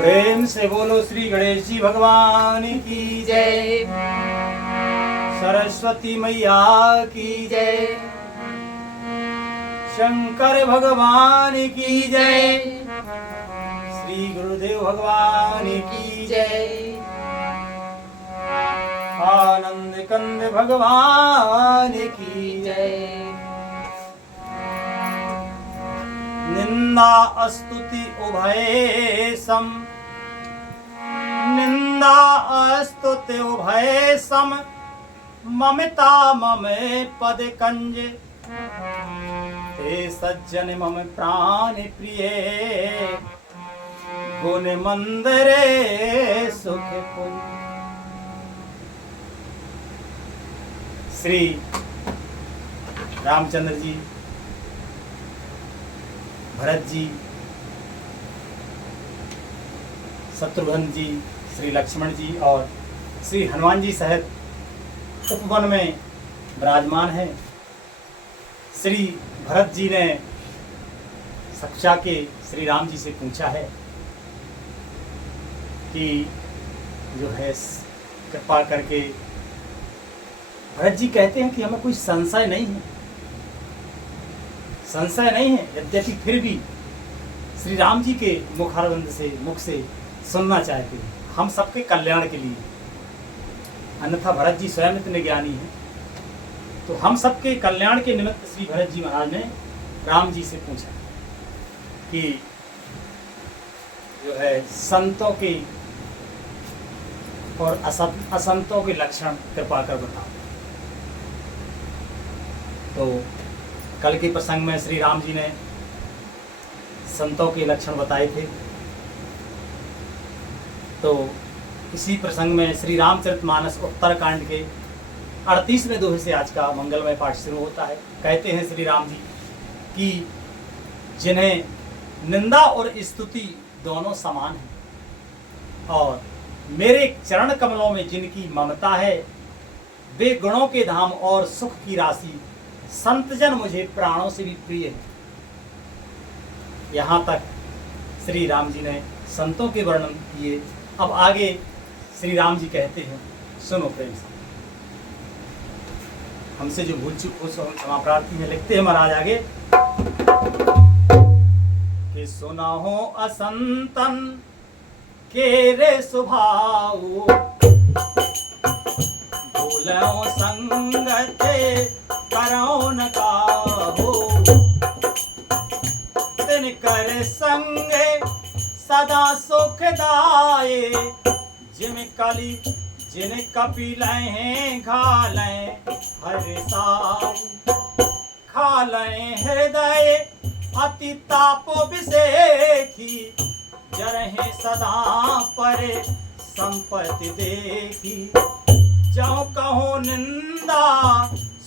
प्रेम से बोलो श्री गणेश जी भगवान की जय। सरस्वती मैया की जय। शंकर भगवान की जय। जय। श्री गुरुदेव भगवान की जय। आनंद कंद भगवान की जय। निंदा स्तुति उभय सम, निंदा स्तुति उभय सम, ममता मम पद कंज, ते सज्जन मम प्राण प्रिय, गुण मंदरे सुख पुंज। श्री रामचंद्र जी, भरत जी, शत्रुघ्न जी, श्री लक्ष्मण जी और श्री हनुमान जी सहित उपवन में विराजमान हैं। श्री भरत जी ने सक्षा के श्री राम जी से पूछा है कि जो है कृपा करके, भरत जी कहते हैं कि हमें कोई संशय नहीं है, संशय नहीं है, यद्यपि फिर भी श्री राम जी के मुखारविंद से, मुख से सुनना चाहते हैं, हम सबके कल्याण के लिए। अन्यथा भरत जी स्वयं इतने ज्ञानी हैं, तो हम सबके कल्याण के निमित्त श्री भरत जी महाराज ने राम जी से पूछा कि जो है संतों के और असंतों के लक्षण कृपा कर बताओ। तो कल के प्रसंग में श्री राम जी ने संतों के लक्षण बताए थे, तो इसी प्रसंग में श्री रामचरितमानस उत्तरकांड के 38वें दोहे से आज का मंगलमय पाठ शुरू होता है। कहते हैं श्री राम जी कि जिन्हें निंदा और स्तुति दोनों समान हैं और मेरे चरण कमलों में जिनकी ममता है, वे गुणों के धाम और सुख की राशि, संतजन मुझे प्राणों से भी प्रिय है। यहाँ तक श्री राम जी ने संतों के वर्णन किए। अब आगे श्री राम जी कहते हैं, सुनो प्रेम से, हमसे जो भूल चूक हो सो हम क्षमा प्रार्थी हैं। लिखते हैं महाराज आगे कि सुना हो असंतन के रे सुभाऊ, बोलो संगते करो न काहो, तिन कर संगे सदा सुखदाये, जिम कली जिन कपिलें घालें हर साई, खालें हृदय अति तापो विषेखी, जरहे सदा पर संपत्ति देखी, जाओ कहो निंदा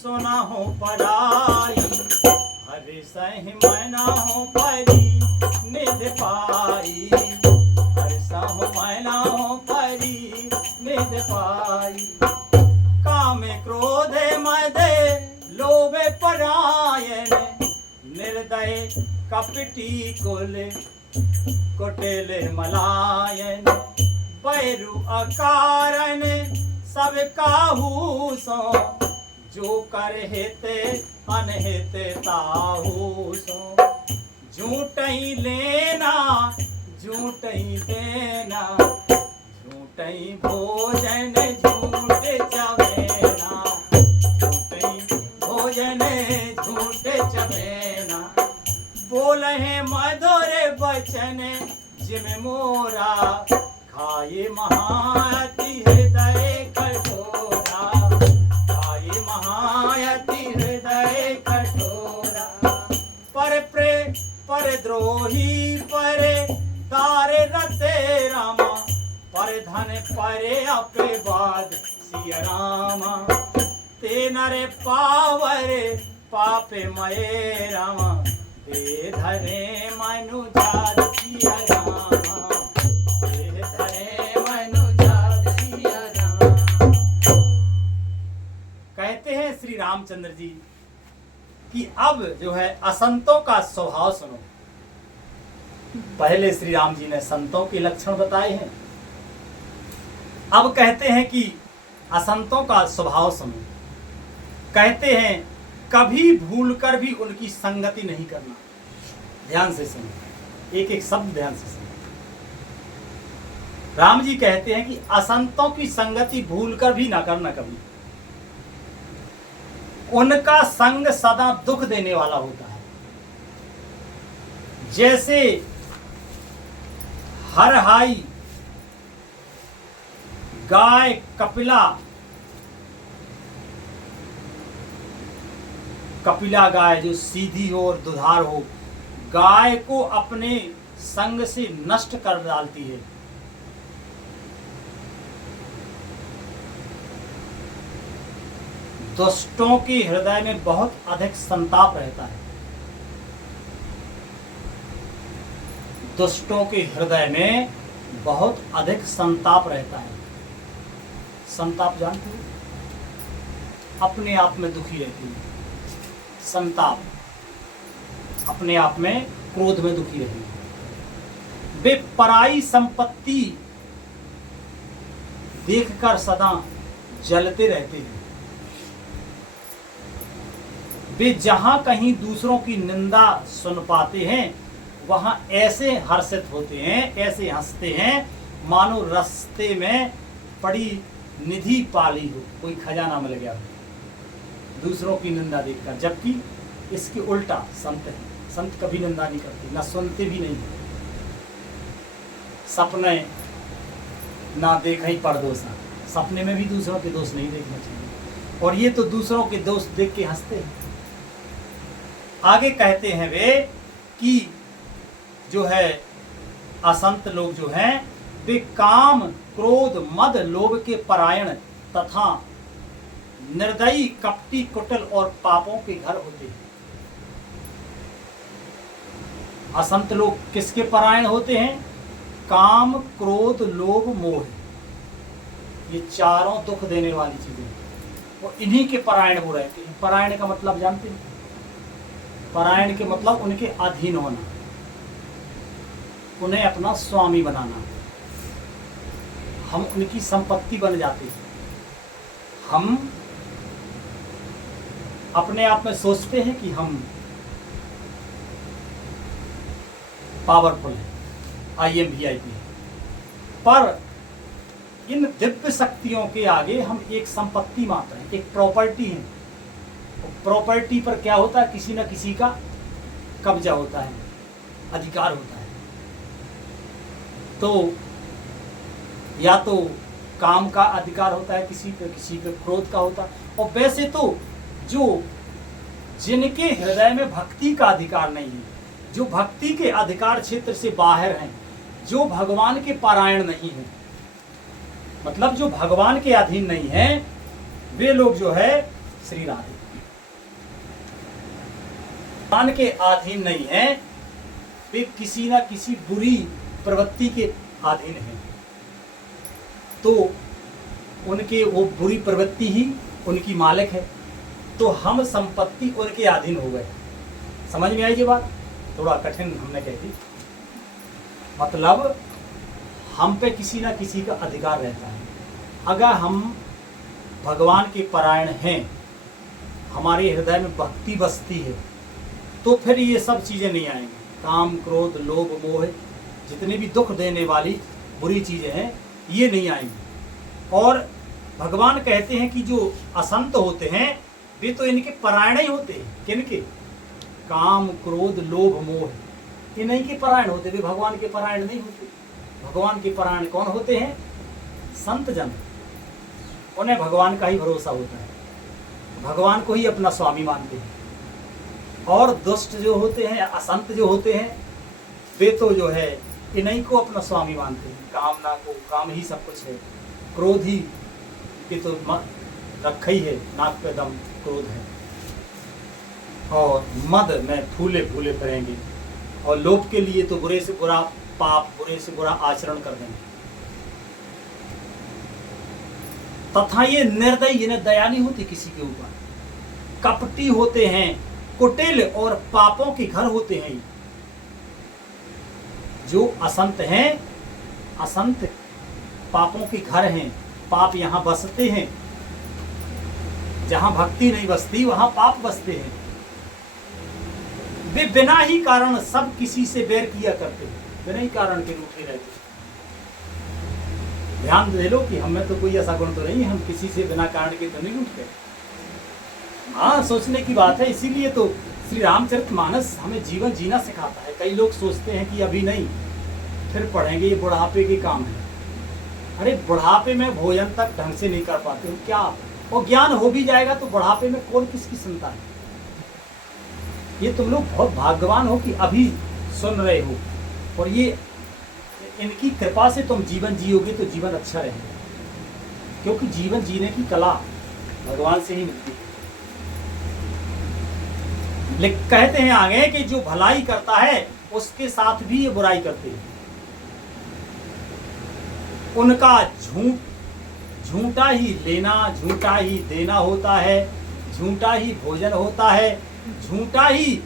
सुना हो पराई, हरि सहि मैना हो परी निध पाई, हरि सहो मैना हो परी निध पाई, कामे क्रोधे मदे लोभे परायण, निर्दय कपटी कुल कुटिल मलायन, बैरु अकारण सब काहू सो, जो कर हिते अनहिते ताहू सो, झूठई लेना झूठई देना, झूठई भोजन झूठ चवेना, झूठई भोजन झूठ चवेना, बोले मधुर वचन जिम मोरा, खाए महाअति हृदय कठोरा, खाए महाअति हृदय कठोरा, पर द्रोही पर तारे रते रामा, पर धन परे अपे बाद सिया रामा, ते नरे पावर पापे मये रामा, ते धरे मनु जात सिया रामा, ते धरे मनु जात सिया रामा। कहते हैं श्री रामचंद्र जी कि अब जो है असंतों का स्वभाव सुनो। पहले श्री राम जी ने संतों के लक्षण बताए हैं। अब कहते हैं कि असंतों का स्वभाव सुनो। कहते हैं कभी भूलकर भी उनकी संगति नहीं करना। ध्यान से सुनो, एक एक शब्द ध्यान से सुनो। राम जी कहते हैं कि असंतों की संगति भूलकर भी ना करना कभी। उनका संग सदा दुख देने वाला होता है। जैसे हरहाई गाय कपिला गाय जो सीधी हो और दुधार हो, गाय को अपने संग से नष्ट कर डालती है। दुष्टों के हृदय में बहुत अधिक संताप रहता है। दुष्टों के हृदय में बहुत अधिक संताप रहता है। संताप जानते हो? अपने आप में दुखी रहती है। संताप अपने आप में क्रोध में दुखी रहती है। वे पराई संपत्ति देखकर सदा जलते रहते हैं। वे जहां कहीं दूसरों की निंदा सुन पाते हैं वहां ऐसे हर्षित होते हैं, ऐसे हंसते हैं मानो रास्ते में पड़ी निधि पाली हो, कोई खजाना मिल गया दूसरों की निंदा देखकर। जबकि इसके उल्टा संत है। संत कभी निंदा नहीं करते, ना सुनते भी नहीं। सपने ना देख ही परदोषा, सपने में भी दूसरों के दोष नहीं देखना चाहिए। और ये तो दूसरों के दोष देख के हंसते हैं। आगे कहते हैं वे कि जो है असंत लोग जो हैं वे काम क्रोध मद लोभ के परायण तथा निर्दयी कपटी कुटिल और पापों के घर होते हैं। असंत लोग किसके परायण होते हैं? काम क्रोध लोभ मोह, ये चारों दुख देने वाली चीजें, और इन्हीं के परायण हो रहते हैं। परायण का मतलब जानते हैं? परायण के मतलब उनके अधीन होना, उन्हें अपना स्वामी बनाना। हम उनकी संपत्ति बन जाते हैं। हम अपने आप में सोचते हैं कि हम पावरफुल हैं, IMVIP हैं, पर इन दिव्य शक्तियों के आगे हम एक संपत्ति मात्र हैं, एक प्रॉपर्टी है। प्रॉपर्टी पर क्या होता है? किसी न किसी का कब्जा होता है, अधिकार होता है। तो या तो काम का अधिकार होता है किसी पे क्रोध का होता है। और वैसे तो जो जिनके हृदय में भक्ति का अधिकार नहीं है, जो भक्ति के अधिकार क्षेत्र से बाहर हैं, जो भगवान के पारायण नहीं है, मतलब जो भगवान के अधीन नहीं है, वे लोग जो है श्री राधे भगवान के अधीन नहीं है, वे किसी ना किसी बुरी प्रवृत्ति के अधीन हैं। तो उनके वो बुरी प्रवृत्ति ही उनकी मालिक है। तो हम संपत्ति उनके अधीन हो गए। समझ में आई ये बात? थोड़ा कठिन हमने कह दी। मतलब हम पे किसी ना किसी का अधिकार रहता है। अगर हम भगवान के परायण हैं, हमारे हृदय में भक्ति बसती है, तो फिर ये सब चीज़ें नहीं आएंगी। काम क्रोध लोभ मोह जितनी भी दुख देने वाली बुरी चीज़ें हैं, ये नहीं आएंगी। और भगवान कहते हैं कि जो असंत होते हैं वे तो इनके परायण ही होते हैं। किनके? काम क्रोध लोभ मोह, ये नहीं के परायण होते, वे भगवान के परायण नहीं होते। भगवान के परायण कौन होते हैं? संत जन। उन्हें भगवान का ही भरोसा होता है, भगवान को ही अपना स्वामी मानते हैं। और दुष्ट जो होते हैं, असंत जो होते हैं, वे तो जो है इन्हीं को अपना स्वामी मानते हैं। कामना को, काम ही सब कुछ है, क्रोध ही कि तो रखा ही है, नाक पे दम क्रोध है। और मद में फूले फूले फिरेंगे, और लोभ के लिए तो बुरे से बुरा पाप, बुरे से बुरा आचरण कर देंगे। तथा ये निर्दयी, इन्हें दया नहीं होती किसी के ऊपर, कपटी होते हैं, कुटिल और पापों के घर होते हैं। जो असंत हैं, असंत पापों के घर हैं, पाप यहाँ बसते हैं। जहाँ भक्ति नहीं बसती वहाँ पाप बसते हैं। वे बिना ही कारण सब किसी से बैर किया करते हैं, बिना ही कारण के रूठे रहते। ध्यान दे लो कि हमें तो कोई ऐसा गुण तो नहीं है, हम किसी से बिना कारण के तो नहीं रूठते। हाँ, सोचने की बात है। इसीलिए तो श्री रामचरितमानस हमें जीवन जीना सिखाता है। कई लोग सोचते हैं कि अभी नहीं, फिर पढ़ेंगे, ये बुढ़ापे के काम है। अरे बुढ़ापे में भोजन तक ढंग से नहीं कर पाते हो क्या? और ज्ञान हो भी जाएगा तो बुढ़ापे में कौन किसकी सुनता है? ये तुम लोग बहुत भाग्यवान हो कि अभी सुन रहे हो, और ये इनकी कृपा से तुम जीवन जियोगे तो जीवन अच्छा रहेगा। क्योंकि जीवन जीने की कला भगवान से ही मिलती है। लेकिन कहते हैं आगे कि जो भलाई करता है उसके साथ भी ये बुराई करते हैं। उनका झूठा ही लेना, झूठा ही देना होता है, झूठा ही भोजन होता है, झूठा ही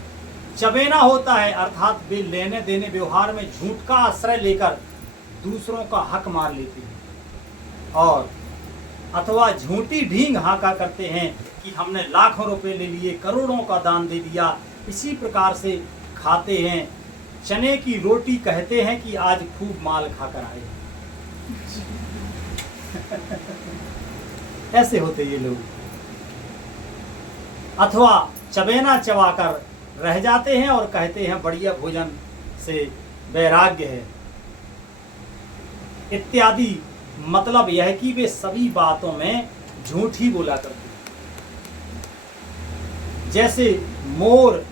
चबेना होता है। अर्थात वे लेने देने व्यवहार में झूठ का आश्रय लेकर दूसरों का हक मार लेते हैं, और अथवा झूठी ढींग हाका करते हैं कि हमने लाखों रुपए ले लिए, करोड़ों का दान दे दिया। इसी प्रकार से खाते हैं चने की रोटी, कहते हैं कि आज खूब माल खाकर आए। ऐसे होते ये लोग। अथवा चबेना चबाकर रह जाते हैं और कहते हैं बढ़िया भोजन से वैराग्य है इत्यादि। मतलब यह है कि वे सभी बातों में झूठ ही बोला करते हैं। जैसे मोर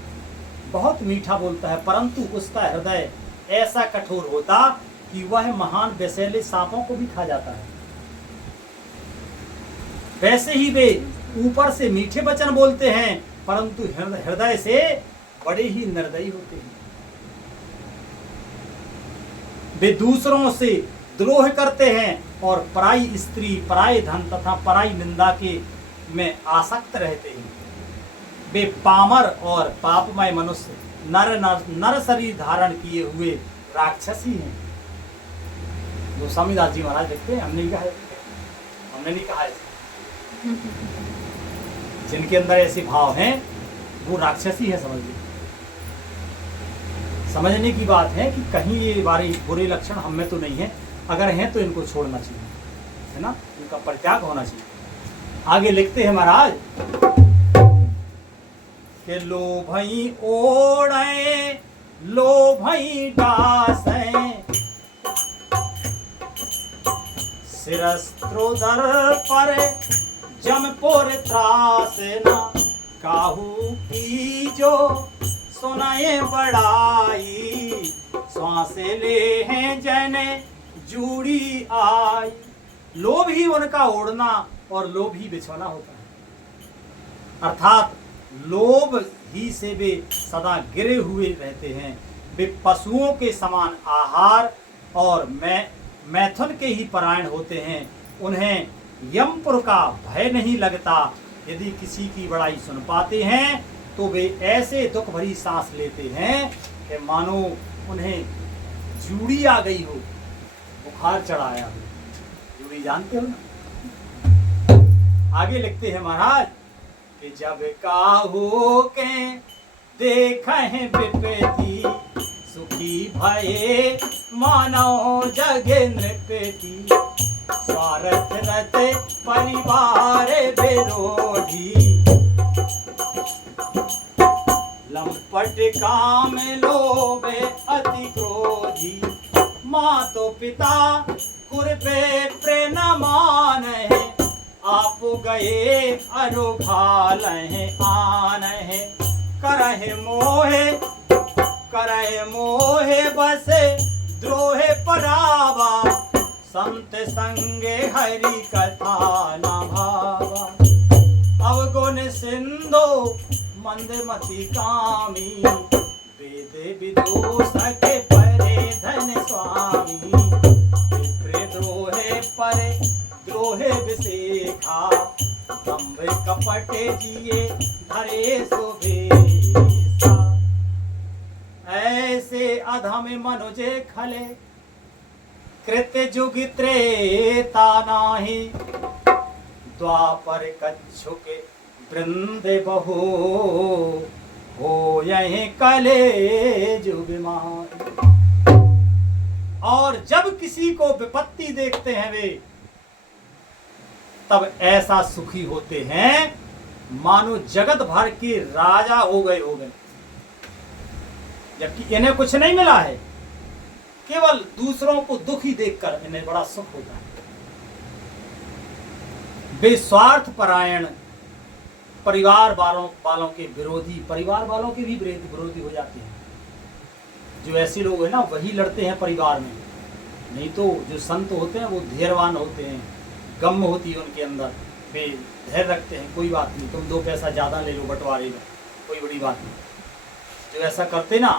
बहुत मीठा बोलता है, परंतु उसका हृदय ऐसा कठोर होता कि वह महान विषैले सांपों को भी खा जाता है। वैसे ही वे ऊपर से मीठे वचन बोलते हैं, परंतु हृदय से बड़े ही निर्दयी होते हैं। वे दूसरों से द्रोह करते हैं और पराई स्त्री, पराई धन तथा पराई निंदा के में आसक्त रहते हैं। वे पामर और पापमय मनुष्य, नर शरीर धारण किए हुए राक्षसी हैं। गोस्वामी दास जी महाराज लिखते हैं, हमने नहीं कहा ऐसे। जिनके अंदर ऐसे भाव हैं वो राक्षसी है, समझ लीजिए। समझने की बात है कि कहीं ये बुरे लक्षण हम में तो नहीं है। अगर हैं तो इनको छोड़ना चाहिए, है ना, इनका परित्याग होना चाहिए। आगे लिखते हैं महाराज कि लोभई ओढ़े लोभई डासें, सिरस्त्रोदर पर जमपुर त्रास न, काहू की जो सुनाए बड़ाई, श्वास ले हैं जने जूड़ी आई। लोभ ही उनका ओढ़ना और लोभ ही बिछोना होता है। अर्थात लोभ ही से वे सदा गिरे हुए रहते हैं। वे पशुओं के समान आहार और मैथुन के ही परायण होते हैं। उन्हें यमपुर का भय नहीं लगता। यदि किसी की बड़ाई सुन पाते हैं तो वे ऐसे दुख भरी सांस लेते हैं कि मानो उन्हें जूड़ी आ गई हो, बुखार चढ़ाया हो। जूड़ी जानते हो ना? आगे लिखते हैं महाराज कि जब काहू के देखें विपत्ति, सुखी भये मानो जगे नृपति, स्वार्थ रत परिवार विरोधी, लंपट काम लोभे अति क्रोधी, मातो पिता कुर्बे प्रेम मान है, आप गए अरुघाल है आन है, करहे मोहे बसे द्रोहे परावा, संत संगे हरि कथा न भावा, अवगुण सिंधु मंदमति कामी, वेद विदुष के परे धन स्वामी, विप्र द्रोहे परे द्रोहे विशेखा, दंभ कपट जिए धरे सुभेसा। ऐसे अधम हमें मनुजे खले, कृत्य जुग त्रेता नाही, द्वापर कच्छुक वृंदे बहु, हो यहीं कले जुग माही। और जब किसी को विपत्ति देखते हैं वे, तब ऐसा सुखी होते हैं मानो जगत भर के राजा हो गए, जबकि इन्हें कुछ नहीं मिला है, केवल दूसरों को दुखी देखकर इन्हें बड़ा सुख होता है। वे स्वार्थ परायण, परिवार वालों के विरोधी, परिवार वालों के भी विरोधी हो जाते हैं। जो ऐसे लोग हैं ना, वही लड़ते हैं परिवार में, नहीं तो जो संत होते हैं वो धैर्यवान होते हैं, गम होती है उनके अंदर, वे धैर्य रखते हैं, कोई बात नहीं, तुम 2 पैसा ज़्यादा ले लो, बंटवारे लो, कोई बड़ी बात नहीं। जो ऐसा करते ना,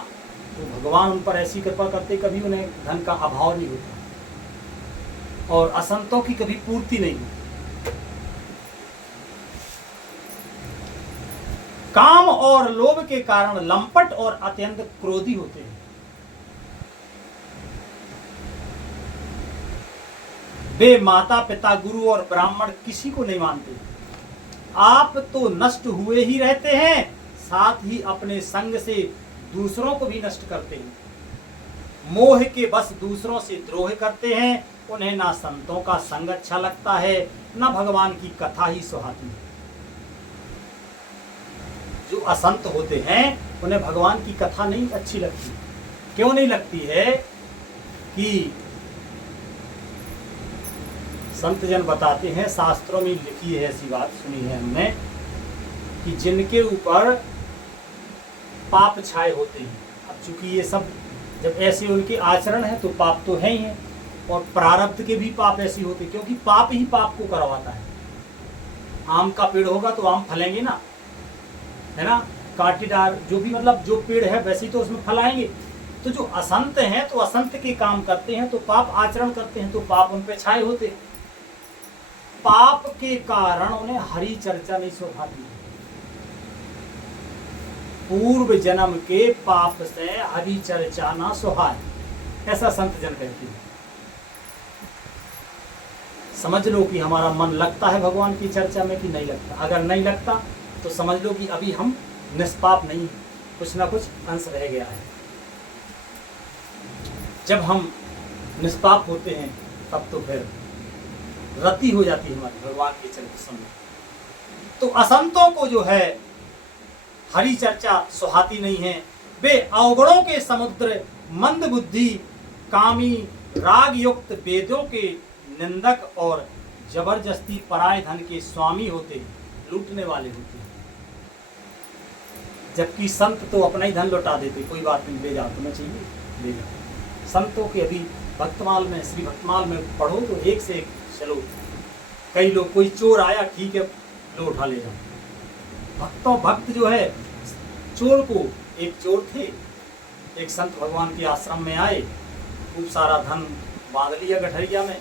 तो भगवान उन पर ऐसी कृपा करते, कभी उन्हें धन का अभाव नहीं होता और असंतों की कभी पूर्ति नहीं होती। काम और लोभ के कारण लंपट और अत्यंत क्रोधी होते हैं। वे माता पिता, गुरु और ब्राह्मण किसी को नहीं मानते। आप तो नष्ट हुए ही रहते हैं, साथ ही अपने संग से दूसरों को भी नष्ट करते हैं। मोह के बस दूसरों से द्रोह करते हैं। उन्हें ना संतों का संग अच्छा लगता है, ना भगवान की कथा ही सुहाती है। जो असंत होते हैं उन्हें भगवान की कथा नहीं अच्छी लगती। क्यों नहीं लगती है? कि संत जन बताते हैं, शास्त्रों में लिखी है ऐसी बात, सुनी है हमने, कि जिनके ऊपर पाप छाए होते हैं, अब चूंकि ये सब जब ऐसे उनके आचरण है तो पाप तो है ही है, और प्रारब्ध के भी पाप ऐसे होते हैं, क्योंकि पाप ही पाप को करवाता है। आम का पेड़ होगा तो आम फलेंगे ना, है ना, कांटेदार जो भी, मतलब जो पेड़ है वैसे ही तो उसमें फल आएंगे। तो जो असंत हैं तो असंत के काम करते हैं, तो पाप आचरण करते हैं, तो पाप उन पे छाए होते हैं। पाप के कारण उन्हें हरि चर्चा नहीं शोभाती। पूर्व जन्म के पाप से हरि चर्चा ना सुहाए, ऐसा संत जन कहते हैं। समझ लो कि हमारा मन लगता है भगवान की चर्चा में कि नहीं लगता। अगर नहीं लगता तो समझ लो कि अभी हम निष्पाप नहीं, कुछ ना कुछ अंश रह गया है। जब हम निष्पाप होते हैं तब तो फिर रति हो जाती है हमारी भगवान के चरित्र समय। तो असंतों को जो है हरि चर्चा सुहाती नहीं है। वे अवगुणों के समुद्र, मंद बुद्धि, कामी, राग युक्त वेदों के निंदक और जबरदस्ती पराय धन के स्वामी होते, लूटने वाले होते। जबकि संत तो अपना ही धन लुटा देते, कोई बात नहीं, ले जाओ, तुम्हें चाहिए ले जाओ। संतों के अभी भक्तमाल में, श्री भक्तमाल में पढ़ो तो एक से एक, चलो कई लोग, कोई चोर आया ठीक है लो उठा ले जाओ। भक्त जो है चोर को, एक चोर थे, एक संत भगवान के आश्रम में आए, खूब सारा धन बांध लिया गठरिया में,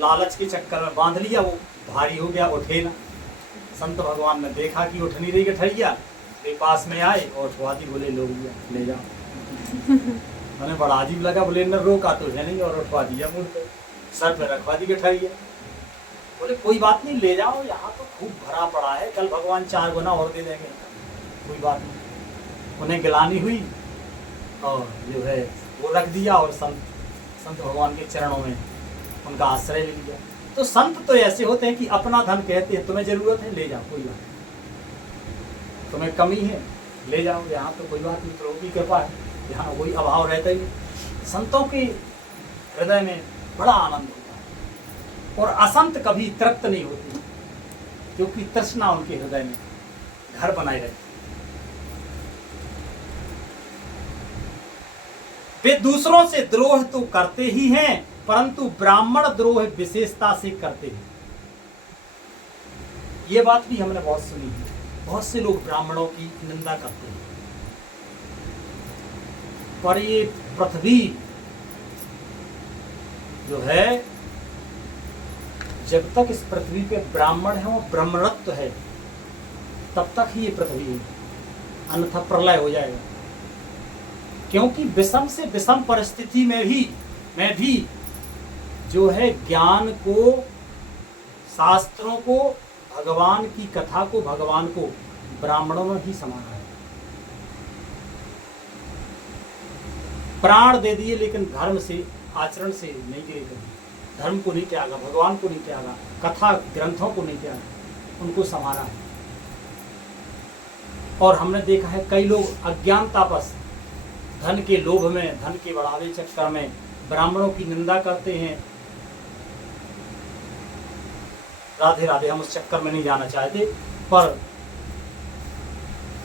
लालच के चक्कर में बांध लिया, वो भारी हो गया, उठे ना। संत भगवान ने देखा कि उठ नहीं रही गठरिया, वे पास में आए और उठवा दी, बोले लो ले जाओ। मैंने बड़ा अजीब लगा, बोले न रोका तो है नहीं, और उठवा दिया, मुड़ पे सर पे रखवा दी गठरिया। बोले कोई बात नहीं, ले जाओ, यहाँ तो खूब भरा पड़ा है, कल भगवान 4 गुना और दे देंगे, कोई बात नहीं। उन्हें गिलानी हुई और जो है वो रख दिया, और संत भगवान के चरणों में उनका आश्रय ले लिया। तो संत तो ऐसे होते हैं कि अपना धन कहते हैं, तुम्हें जरूरत है ले जाओ, कोई बात नहीं, तुम्हें कमी है ले जाओ, यहाँ तो कोई बात नहीं, प्रभु की कृपा है, यहाँ वही अभाव रहता ही। संतों के हृदय में बड़ा आनंद होता है, और असंत कभी तृप्त नहीं होती, क्योंकि तृष्णा उनके हृदय में घर बनाए रहती। वे दूसरों से द्रोह तो करते ही हैं, परंतु ब्राह्मण द्रोह विशेषता से करते हैं। ये बात भी हमने बहुत सुनी है, बहुत से लोग ब्राह्मणों की निंदा करते हैं। पर ये पृथ्वी जो है, जब तक इस पृथ्वी पे ब्राह्मण है, वो ब्रह्मणत्व है, तब तक ही ये पृथ्वी है, अन्यथा प्रलय हो जाएगा। क्योंकि विषम से विषम परिस्थिति में भी जो है ज्ञान को, शास्त्रों को, भगवान की कथा को, भगवान को ब्राह्मणों में भी समाना है। प्राण दे दिए लेकिन धर्म से, आचरण से नहीं गिरे कभी। धर्म को नहीं त्यागा, भगवान को नहीं त्यागा, कथा ग्रंथों को नहीं त्यागा, उनको संभाला है। और हमने देखा है कई लोग अज्ञानतावश धन के लोभ में, धन के बढ़ावे चक्कर में ब्राह्मणों की निंदा करते हैं। राधे राधे, हम उस चक्कर में नहीं जाना चाहते, पर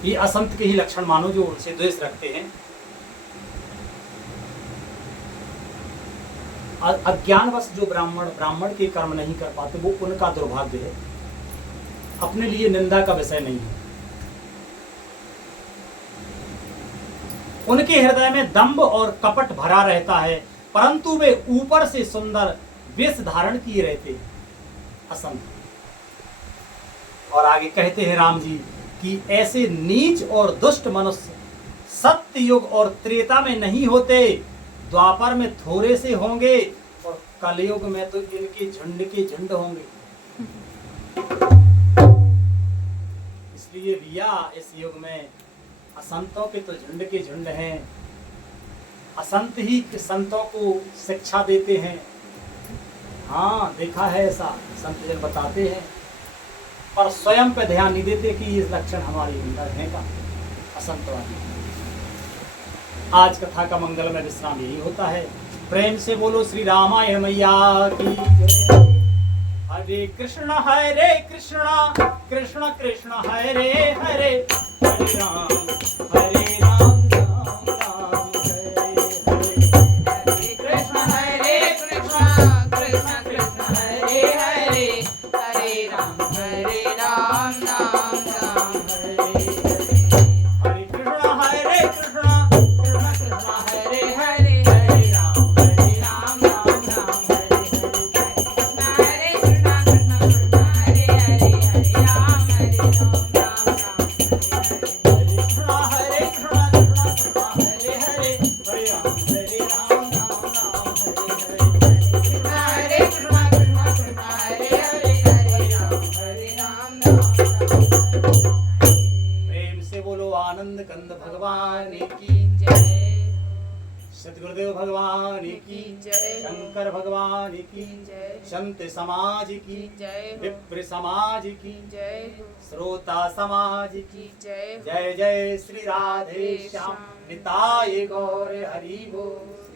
ये असंत के ही लक्षण मानो जो उनसे द्वेष रखते हैं। अज्ञानवश जो ब्राह्मण के कर्म नहीं कर पाते, वो उनका दुर्भाग्य है, अपने लिए निंदा का विषय नहीं है। उनके हृदय में दंभ और कपट भरा रहता है, परंतु वे ऊपर से सुंदर वेश धारण किए रहते, असंत। और आगे कहते हैं राम जी कि ऐसे नीच और दुष्ट मनुष्य सत्य युग और त्रेता में नहीं होते, द्वापर में थोड़े से होंगे और कलयुग में तो इनके झुंड के झुंड होंगे। इसलिए भैया इस युग में असंतों के तो झुंड के झुंड हैं। असंत ही संतों को शिक्षा देते हैं। हाँ, देखा है ऐसा, संत जन बताते हैं, पर स्वयं पे ध्यान नहीं देते कि ये लक्षण हमारी अंदर है का, असंतवादी। आज कथा का मंगल में विश्राम यही होता है। प्रेम से बोलो श्री रामायण मैया की जय। हरे कृष्ण कृष्ण कृष्ण हरे हरे, हरे राम राम राम हरे हरे। हरे कृष्ण कृष्ण कृष्ण हरे हरे, हरे राम राम राम हरे हरे। हरे कृष्ण कृष्ण कृष्ण हरे हरे, हरे राम राम राम हरे हरे। हरे कृष्ण कृष्ण हरे हरे, हरे राम राम हरे कृष्ण कृष्ण कृष्ण हरे हरे, हरे राम राम हरे हरे। हरे कृष्ण कृष्ण कृष्ण हरे हरे, हरे राम प्रेम से बोलो आनंद कंद भगवान की की जय। सतगुरुदेव भगवान की जय। शंकर भगवान की जय। संत समाज की जय। विप्र समाज की जय श्रोता समाज की जय। जय जय श्री राधे श्याम निताय गौर हरि बोल।